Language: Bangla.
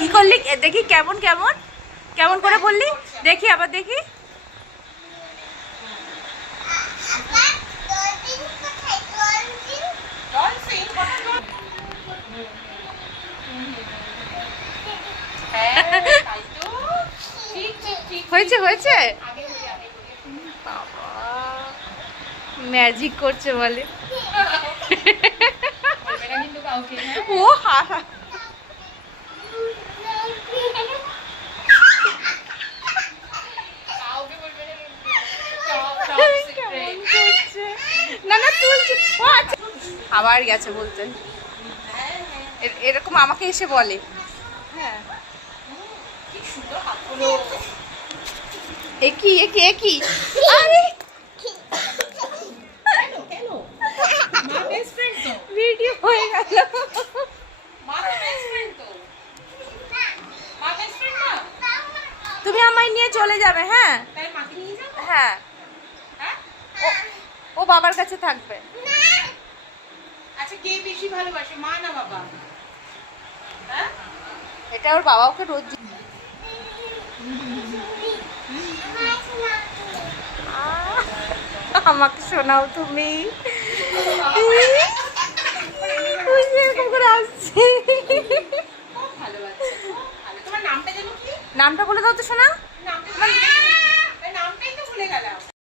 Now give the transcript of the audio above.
বললি করলি? দেখি কেমন কেমন? কেমন করে বললি? দেখি, আবার দেখি। হ্যাঁ। হয়েছে? হয়েছে ম্যাজিক করছে বলে? ও হা হা কাউকে বলবে না কিন্তু। Top, top secret. কেমন করছে? না না তুলছি ও আচ্ছা। আবার গেছে বলতে হ্যাঁ। এরকম আমাকে এসে বলে হ্যাঁ। একই একই একই আরে। ভিডিও হয়ে গেল? তুমি আমায় নিয়ে চলে যাবে হ্যাঁ? হ্যাঁ হ্যাঁ? ও ও বাবার কাছে থাকবে আচ্ছা কে বেশি ভালোবাসে? মা না বাবা? হ্যাঁ? এটা ওর বাবা ওকে রোজ আমাকে শোনাও তুমি। আসছে। নামটা বলে দাও তো শোনা।